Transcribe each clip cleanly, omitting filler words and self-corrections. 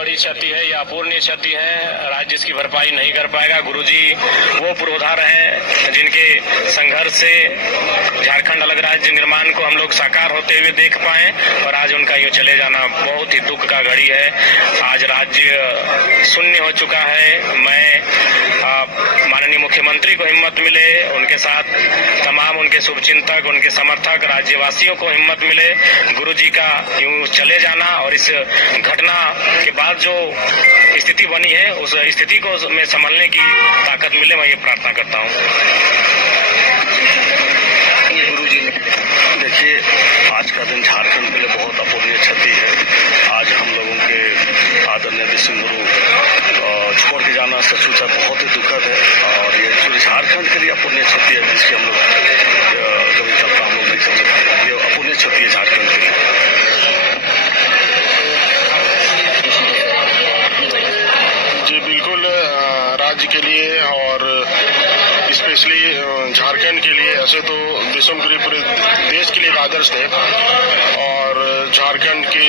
बड़ी क्षति है, यह अपूर्णीय क्षति है। राज्य इसकी भरपाई नहीं कर पाएगा। गुरुजी वो पुरोधार हैं जिनके संघर्ष से झारखंड अलग राज्य निर्माण को हम लोग साकार होते हुए देख पाए, और आज उनका यूं चले जाना बहुत ही दुख का घड़ी है। आज राज्य शून्य हो चुका है। मैं माननीय मुख्यमंत्री को हिम्मत मिले, उनके साथ तमाम उनके शुभचिंतक, उनके समर्थक, राज्यवासियों को हिम्मत मिले गुरुजी का यूं चले जाना, और इस घटना के बाद जो स्थिति बनी है उस स्थिति को में संभलने की ताकत मिले, मैं ये प्रार्थना करता हूँ। गुरुजी, देखिए आज का दिन झारखंड के लिए बहुत अपूर्णीय क्षति है। आज हम लोगों के आदरणीय विश्व गुरु छोड़ के जाना सचमुच बहुत ही दुखद है, और ये झारखंड के लिए अपूर्णीय क्षति है जिसकी हम लोग कभी कल्पना हम लोग नहीं कर सकते। ये अपूर्णीय क्षति है झारखंड के लिए। जी बिल्कुल, राज्य के लिए और स्पेशली झारखंड के लिए, ऐसे तो विश्वगुरु पूरे देश के लिए एक आदर्श थे, और झारखंड के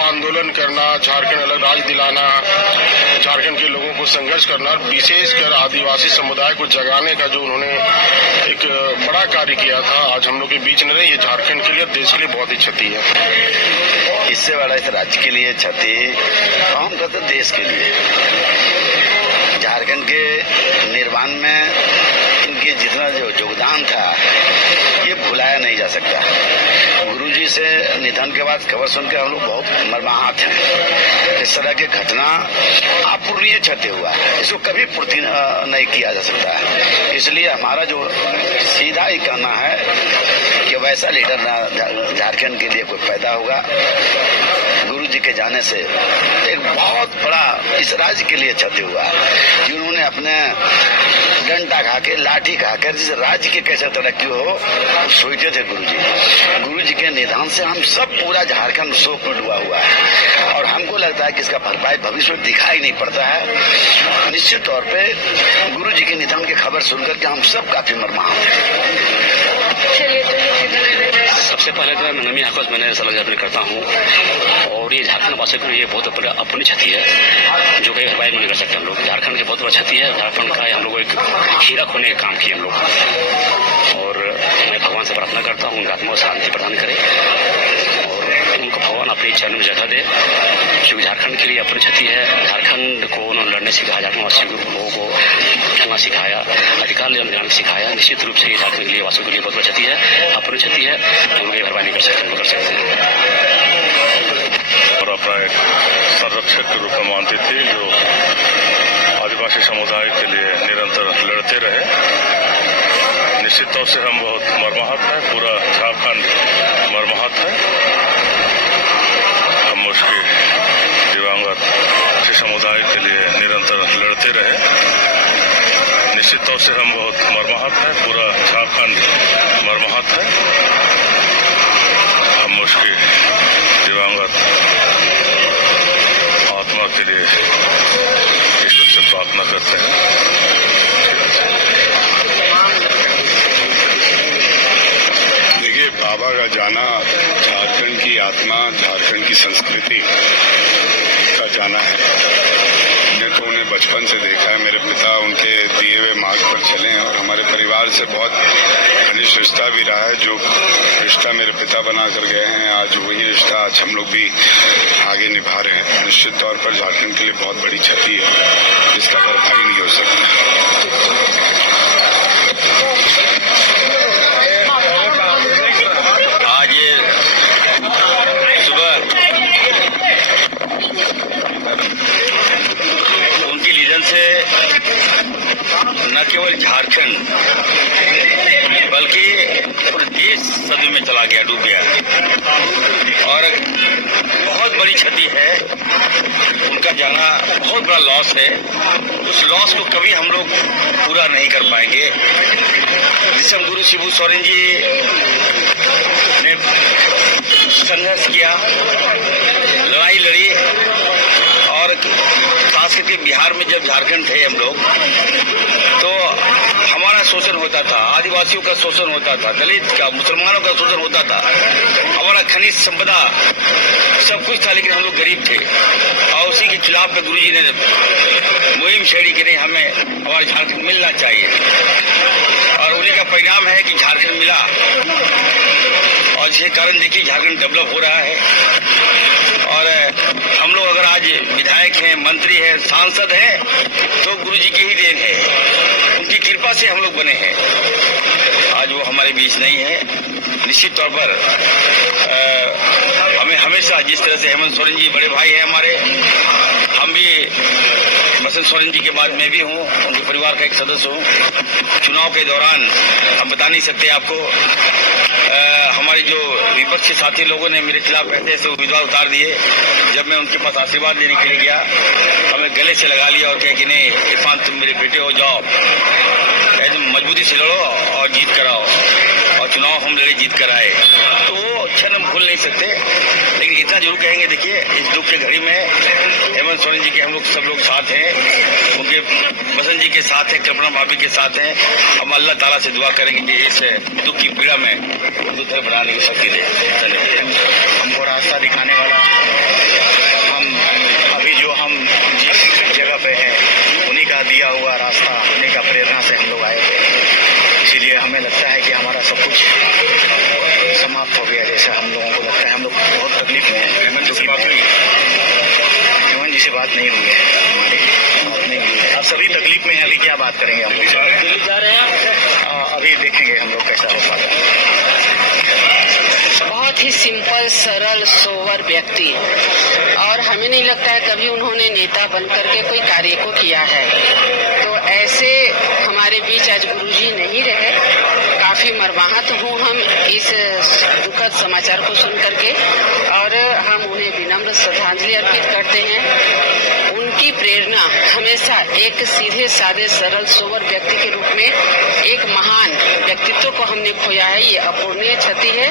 आंदोलन करना, झारखंड अलग राज्य दिलाना, झारखंड के लोगों को संघर्ष करना, विशेषकर आदिवासी समुदाय को जगाने का जो उन्होंने एक बड़ा कार्य किया था, आज हम लोग के बीच में रहे। ये झारखंड के लिए, देश के लिए बहुत ही क्षति है। इससे बड़ा इस राज्य के लिए क्षति, हम कहते देश के लिए। झारखंड के निर्माण में इनके जितना जो योगदान था ये भुलाया नहीं जा सकता। गुरुजी से निधन के बाद खबर सुनकर हम लोग बहुत मर्माहत हैं। इस तरह की घटना अपूर्णीय क्षति हुआ, इसको कभी पूर्ति नहीं किया जा सकता है। इसलिए हमारा जो सीधा ही कहना है कि वैसा लीडर ना झारखंड के लिए कोई पैदा होगा। गुरुजी के जाने से एक बहुत बड़ा इस राज्य के लिए क्षति हुआ, जिन्होंने अपने डंडा खा के, लाठी खाकर जिस राज्य की कैसे तरक्की हो सोचते थे गुरुजी। गुरुजी के निधन से हम सब पूरा झारखंड शोक में डूबा हुआ है, और हमको लगता है कि इसका भरपाई भविष्य में दिखाई नहीं पड़ता है। निश्चित तौर पे गुरुजी के निधन की खबर सुनकर के हम सब काफी मर्माहत हैं। सबसे पहले तो मैं नमी आकोश मैंने सलाह करता हूँ, और ये झारखंड वासियों के लिए बहुत बड़ा अपनी क्षति है जो कहीं भरपाई नहीं कर सकते हम लोग। झारखंड की बहुत बड़ा क्षति है। झारखंड का हम लोग एक हीरा खोने का काम किए हम लोग, और मैं भगवान से प्रार्थना करता हूँ उनकी आत्मा को शांति प्रदान करे, और उनको भगवान अपनी चरण में जगह दे, क्योंकि झारखंड के लिए अपनी क्षति है। झारखंड को उन्होंने लड़ने सिखाया, झारखंड वासियों लोगों को चलना सिखाया, अधिकार लेना सिखाया। निश्चित रूप से ये झारखंड के लिए वासियों के लिए बहुत बड़ी क्षति है, अपनी क्षति है, हम ये भरपाई नहीं कर सकते, कर सकते हैं। और अपना एक संरक्षक के रूप में मानती थी, जो आदिवासी समुदाय के लिए निरंतर लड़ते रहे। निश्चित तौर से हम बहुत मर्माहत हैं, पूरा झारखंड मर्माहत है। हम उसके दिवंगत समुदाय के लिए निरंतर लड़ते रहे। निश्चित तौर से हम बहुत मर्माहत हैं, पूरा झारखंड मर्माहत है। हम उसके दिवंगत आत्मा के लिए ईश्वर से प्रार्थना करते हैं। देखिए, बाबा का जाना झारखंड की आत्मा, झारखंड की संस्कृति का जाना है। मैं तो उन्हें बचपन से देखा है, मेरे पिता उनके दिए हुए मार्ग पर चले हैं, और हमारे परिवार से बहुत घनिष्ठ रिश्ता भी रहा है। जो रिश्ता मेरे पिता बना कर गए हैं, आज वही रिश्ता आज हम लोग भी आगे निभा रहे हैं। निश्चित तौर पर झारखंड के लिए बहुत बड़ी क्षति है, जिसका भरपाई नहीं हो सकता। आज सुबह उनके निधन से न केवल झारखंड बल्कि पूरे देश सदी में चला गया, डूब गया, और बहुत बड़ी क्षति है। उनका जाना बहुत बड़ा लॉस है। उस लॉस को कभी हम लोग पूरा नहीं कर पाएंगे। जिससे गुरु शिबू सोरेन जी ने संघर्ष किया, लड़ाई लड़ी, और खास करके बिहार में जब झारखंड थे हम लोग, तो हमारा का शोषण होता था, आदिवासियों का शोषण होता था, दलित का, मुसलमानों का शोषण होता था, हमारा खनिज संपदा सब कुछ था, लेकिन हम लोग गरीब थे और उसी के खिलाफ में गुरुजी ने मुहिम छेड़ी कि नहीं, हमें हमारा झारखंड मिलना चाहिए और उन्हीं का परिणाम है कि झारखंड मिला। और इसके कारण देखिए झारखंड डेवलप हो रहा है और हम लोग अगर आज विधायक हैं, मंत्री हैं, सांसद हैं तो गुरुजी की ही देन है, उनकी कृपा से हम लोग बने हैं। आज वो हमारे बीच नहीं है। निश्चित तौर पर हमें हमेशा जिस तरह से हेमंत सोरेन जी बड़े भाई हैं हमारे, हम भी बसंत सोरेन जी के बाद मैं भी हूँ, उनके परिवार का एक सदस्य हूँ। चुनाव के दौरान हम बता नहीं सकते आपको, हमारे जो विपक्षी साथी लोगों ने मेरे खिलाफ ऐसे ऐसे उम्मीदवार उतार दिए। जब मैं उनके पास आशीर्वाद लेने के लिए गया, हमें गले से लगा लिया और कहा कि नहीं इरफान तुम मेरे बेटे हो, जाओ एकदम मजबूती से लड़ो और जीत कराओ। और चुनाव हम लड़े, जीत कर आए, तो वो क्षण हम भूल नहीं सकते। लेकिन इतना जरूर कहेंगे, देखिए इस दुख के घड़ी में हेमंत सोरेन जी के हम लोग सब लोग साथ हैं, उनके बसंत जी के साथ हैं, कल्पना भाभी के साथ हैं। हम अल्लाह ताला से दुआ करेंगे कि इस दुख की पीड़ा में दूसरे बनाने की शक्ति दे। हमको रास्ता दिखाने वाला, हम अभी जो हम जिस जगह पे हैं उन्हीं का दिया हुआ रास्ता, उन्हीं का प्रेरणा से हम लोग आए थे। इसीलिए हमें लगता है कि हमारा सब कुछ समाप्त हो गया जैसा हम लोगों को लगता है। हम लोग बहुत तकलीफ में हैं। हेमंत जी से बात हुई? हेमंत जी से बात नहीं हुई है, हमारी बात नहीं हुई है। आप सभी तकलीफ में हैं। अभी क्या बात करेंगे हम लोग? दिल्ली जा रहे हैं, अभी देखेंगे हम लोग कैसा हो पाता है। बहुत ही सिंपल, सरल, सोवर व्यक्ति, और हमें नहीं लगता है कभी उन्होंने नेता बनकर के कोई कार्य को किया है। तो ऐसे हमारे बीच आज गुरुजी नहीं रहे। काफी मर्माहत हूँ हम इस दुखद समाचार को सुन करके, और हम उन्हें विनम्र श्रद्धांजलि अर्पित करते हैं। उनकी प्रेरणा हमेशा एक सीधे साधे सरल सोवर व्यक्ति के रूप में एक महान व्यक्तित्व को हमने खोया है। ये अपूर्णीय क्षति है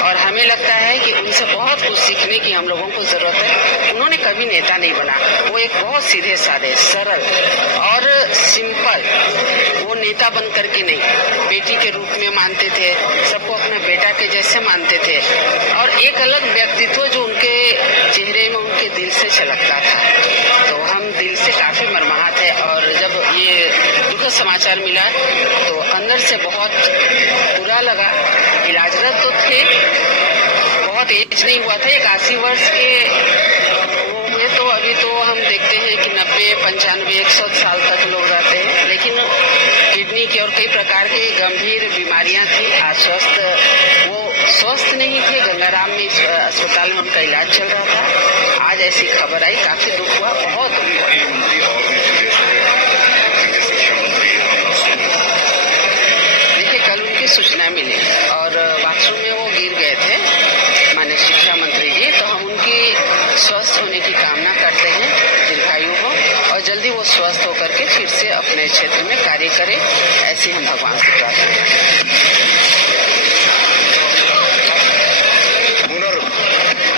और हमें लगता है कि उनसे बहुत कुछ सीखने की हम लोगों को जरूरत है। उन्होंने कभी नेता नहीं बना, वो एक बहुत सीधे साधे सरल और सिंपल, वो नेता बन करके नहीं, बेटी के रूप में मानते थे, सबको अपना बेटा के जैसे मानते थे, और एक अलग व्यक्तित्व जो उनके चेहरे में, उनके दिल से झलकता था। तो हम दिल से काफी मर्माहत है, और जब ये दुखद समाचार मिला तो अंदर से बहुत बुरा लगा। इलाजरत तो थे, बहुत एज नहीं हुआ था, 81 वर्ष के वो हुए। तो अभी तो हम देखते हैं कि 90, 95, 100 साल तक लोग रहते हैं, लेकिन किडनी की और कई प्रकार की गंभीर बीमारियां थी। आश्वस्त, वो स्वस्थ नहीं थे। गंगाराम में अस्पताल में उनका इलाज चल रहा था। आज ऐसी खबर आई, काफी दुख हुआ, बहुत दुख हुआ। देखिए कल उनकी सूचना मिली और बाथरूम में वो गिर गए थे, माननीय शिक्षा मंत्री जी। तो हम उनकी स्वस्थ होने की कामना करते हैं, दीर्घायु हो और जल्दी वो स्वस्थ होकर के फिर से अपने क्षेत्र में कार्य करें, ऐसी हम भगवान से प्रार्थना करते हैं।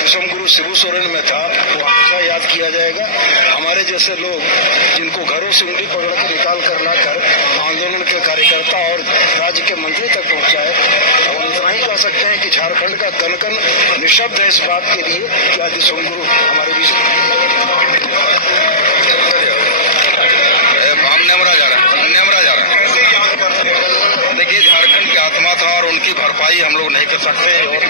विश्व गुरु शिबू सोरेन में था, वो हमेशा याद किया जाएगा। हमारे जैसे लोग जिनको घरों से उंगली पकड़ के निकाल कर लाकर आंदोलन के कार्यकर्ता और राज्य के मंत्री तक पहुंचाए, हम इतना ही कह सकते हैं कि झारखंड का कन-कन निशब्द है इस बात के लिए कि आज विश्व गुरु हमारे बीच। हम नेमरा जा रहे हैं। देखिए झारखंड की आत्मा था और उनकी भरपाई हम लोग नहीं कर सकते। और